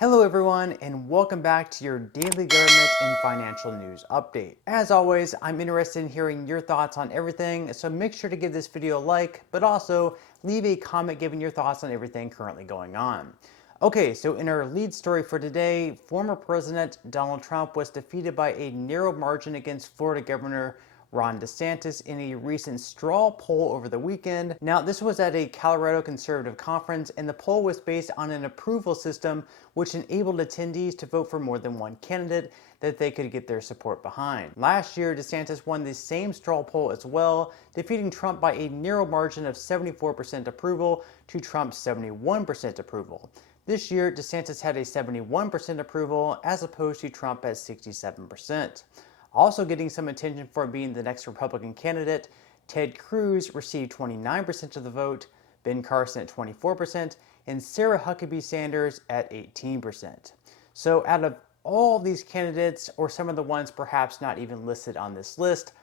Hello everyone and welcome back to your daily government and financial news update. As always, I'm interested in hearing your thoughts on everything, so make sure to give this video a like, but also leave a comment giving your thoughts on everything currently going on. Okay, so in our lead story for today, former President Donald Trump was defeated by a narrow margin against Florida Governor Ron DeSantis in a recent straw poll over the weekend. Now, this was at a Colorado conservative conference, and the poll was based on an approval system which enabled attendees to vote for more than one candidate that they could get their support behind. Last year, DeSantis won the same straw poll as well, defeating Trump by a narrow margin of 74% approval to Trump's 71% approval. This year, DeSantis had a 71% approval as opposed to Trump at 67%. Also getting some attention for being the next Republican candidate, Ted Cruz received 29% of the vote, Ben Carson at 24%, and Sarah Huckabee Sanders at 18%. So out of all these candidates, or some of the ones perhaps not even listed on this list,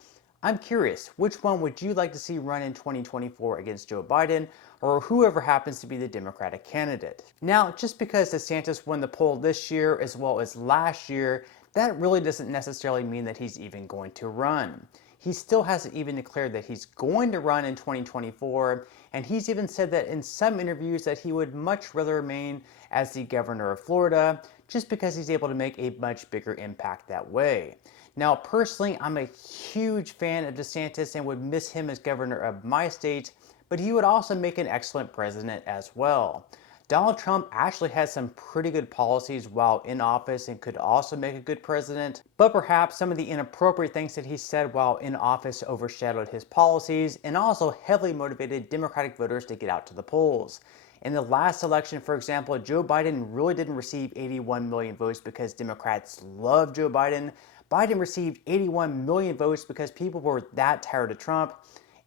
I'm curious, which one would you like to see run in 2024 against Joe Biden, or whoever happens to be the Democratic candidate? Now, just because DeSantis won the poll this year as well as last year, that really doesn't necessarily mean that he's even going to run. He still hasn't even declared that he's going to run in 2024, and he's even said that in some interviews that he would much rather remain as the governor of Florida, just because he's able to make a much bigger impact that way. Now, personally, I'm a huge fan of DeSantis and would miss him as governor of my state, but he would also make an excellent president as well. Donald Trump actually has some pretty good policies while in office and could also make a good president, but perhaps some of the inappropriate things that he said while in office overshadowed his policies and also heavily motivated Democratic voters to get out to the polls. In the last election, for example, Joe Biden really didn't receive 81 million votes because Democrats love Joe Biden. Biden received 81 million votes because people were that tired of Trump,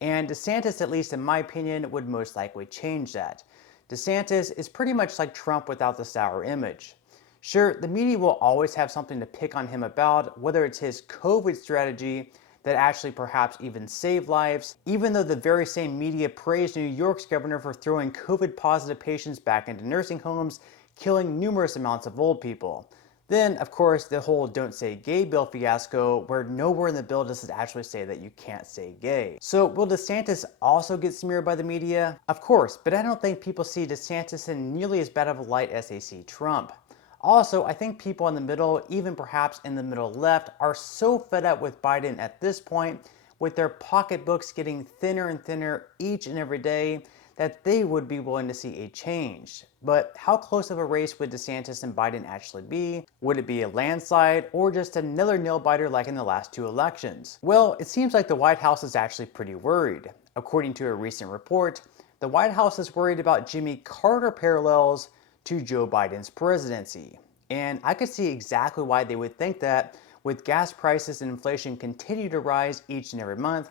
and DeSantis, at least in my opinion, would most likely change that. DeSantis is pretty much like Trump without the sour image. Sure, the media will always have something to pick on him about, whether it's his COVID strategy that actually perhaps even saved lives, even though the very same media praised New York's governor for throwing COVID-positive patients back into nursing homes, killing numerous amounts of old people. Then, of course, the whole Don't Say Gay bill fiasco, where nowhere in the bill does it actually say that you can't say gay. So will DeSantis also get smeared by the media? Of course, but I don't think people see DeSantis in nearly as bad of a light as they see Trump. Also, I think people in the middle, even perhaps in the middle left, are so fed up with Biden at this point, with their pocketbooks getting thinner and thinner each and every day, that they would be willing to see a change. But how close of a race would DeSantis and Biden actually be? Would it be a landslide or just another nail-biter like in the last two elections? Well, it seems like the White House is actually pretty worried. According to a recent report, the White House is worried about Jimmy Carter parallels to Joe Biden's presidency. And I could see exactly why they would think that. With gas prices and inflation continue to rise each and every month,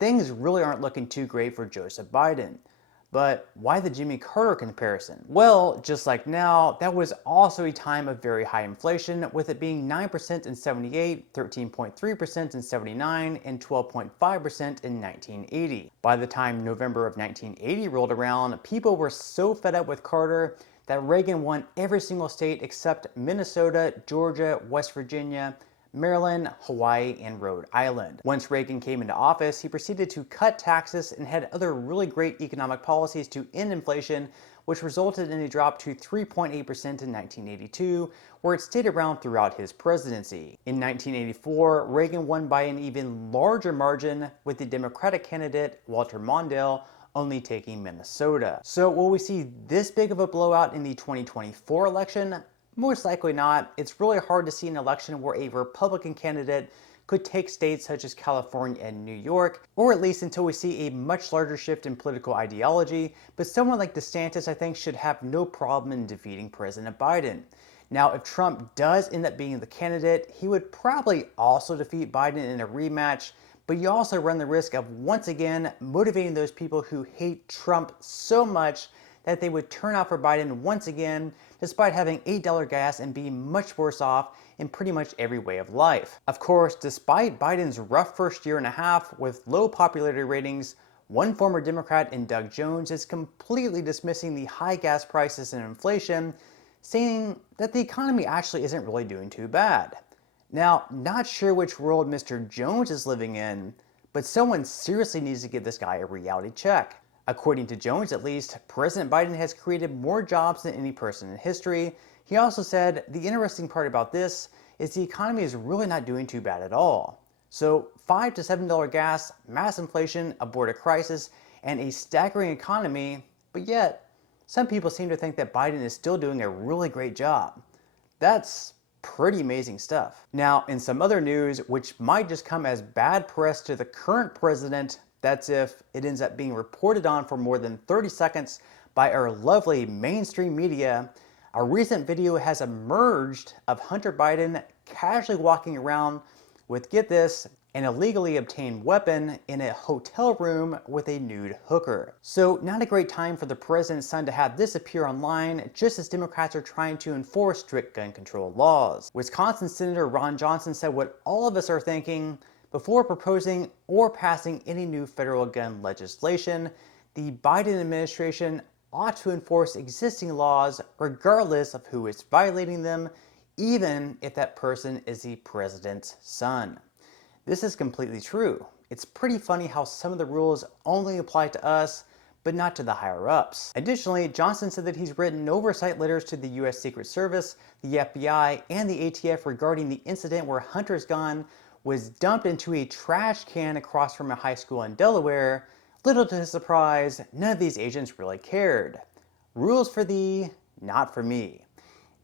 things really aren't looking too great for Joseph Biden. But why the Jimmy Carter comparison? Well, just like now, that was also a time of very high inflation, with it being 9% in 78, 13.3% in 79, and 12.5% in 1980. By the time November of 1980 rolled around, people were so fed up with Carter that Reagan won every single state except Minnesota, Georgia, West Virginia, Maryland, Hawaii, and Rhode Island. Once Reagan came into office, he proceeded to cut taxes and had other really great economic policies to end inflation, which resulted in a drop to 3.8% in 1982, where it stayed around throughout his presidency. In 1984, Reagan won by an even larger margin, with the Democratic candidate Walter Mondale only taking Minnesota. So will we see this big of a blowout in the 2024 election? Most likely not. It's really hard to see an election where a Republican candidate could take states such as California and New York, or at least until we see a much larger shift in political ideology, but someone like DeSantis I think should have no problem in defeating President Biden. Now, if Trump does end up being the candidate, he would probably also defeat Biden in a rematch, but you also run the risk of once again motivating those people who hate Trump so much that they would turn out for Biden once again, despite having $8 gas and being much worse off in pretty much every way of life. Of course, despite Biden's rough first year and a half with low popularity ratings, one former Democrat in Doug Jones is completely dismissing the high gas prices and inflation, saying that the economy actually isn't really doing too bad. Now, not sure which world Mr. Jones is living in, but someone seriously needs to give this guy a reality check. According to Jones, at least, President Biden has created more jobs than any person in history. He also said the interesting part about this is the economy is really not doing too bad at all. So $5 to $7 gas, mass inflation, a border crisis, and a staggering economy, but yet some people seem to think that Biden is still doing a really great job. That's pretty amazing stuff. Now, in some other news, which might just come as bad press to the current president, that's if it ends up being reported on for more than 30 seconds by our lovely mainstream media, a recent video has emerged of Hunter Biden casually walking around with, get this, an illegally obtained weapon in a hotel room with a nude hooker. So not a great time for the president's son to have this appear online, just as Democrats are trying to enforce strict gun control laws. Wisconsin Senator Ron Johnson said what all of us are thinking: before proposing or passing any new federal gun legislation, the Biden administration ought to enforce existing laws regardless of who is violating them, even if that person is the president's son. This is completely true. It's pretty funny how some of the rules only apply to us, but not to the higher-ups. Additionally, Johnson said that he's written oversight letters to the U.S. Secret Service, the FBI, and the ATF regarding the incident where Hunter's gun was dumped into a trash can across from a high school in Delaware. Little to his surprise, none of these agents really cared. Rules for thee, not for me.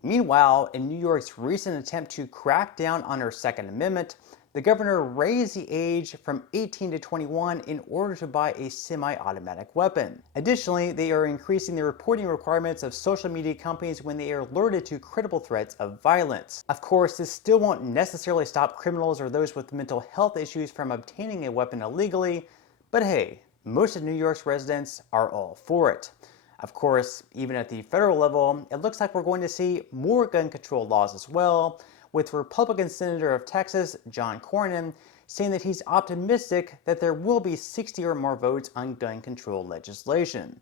Meanwhile, in New York's recent attempt to crack down on her Second Amendment, the governor raised the age from 18 to 21 in order to buy a semi-automatic weapon. Additionally, they are increasing the reporting requirements of social media companies when they are alerted to credible threats of violence. Of course, this still won't necessarily stop criminals or those with mental health issues from obtaining a weapon illegally, but hey, most of New York's residents are all for it. Of course, even at the federal level, it looks like we're going to see more gun control laws as well, with Republican Senator of Texas, John Cornyn, saying that he's optimistic that there will be 60 or more votes on gun control legislation.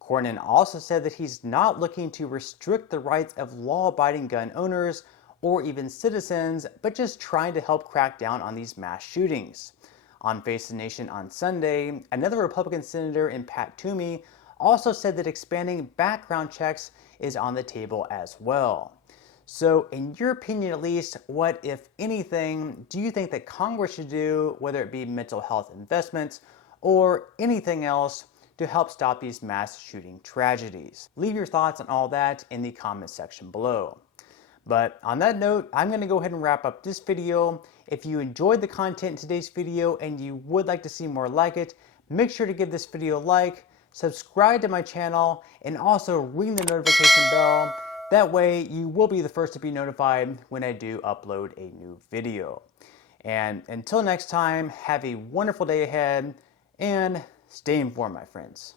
Cornyn also said that he's not looking to restrict the rights of law-abiding gun owners or even citizens, but just trying to help crack down on these mass shootings. On Face the Nation on Sunday, another Republican senator in Pat Toomey also said that expanding background checks is on the table as well. So in your opinion at least, what, if anything, do you think that Congress should do, whether it be mental health investments or anything else, to help stop these mass shooting tragedies? Leave your thoughts on all that in the comment section below. But on that note, I'm going to go ahead and wrap up this video. If you enjoyed the content in today's video and you would like to see more like it, make sure to give this video a like, subscribe to my channel, and also ring the notification bell. That way you will be the first to be notified when I do upload a new video. And until next time, have a wonderful day ahead and stay informed, my friends.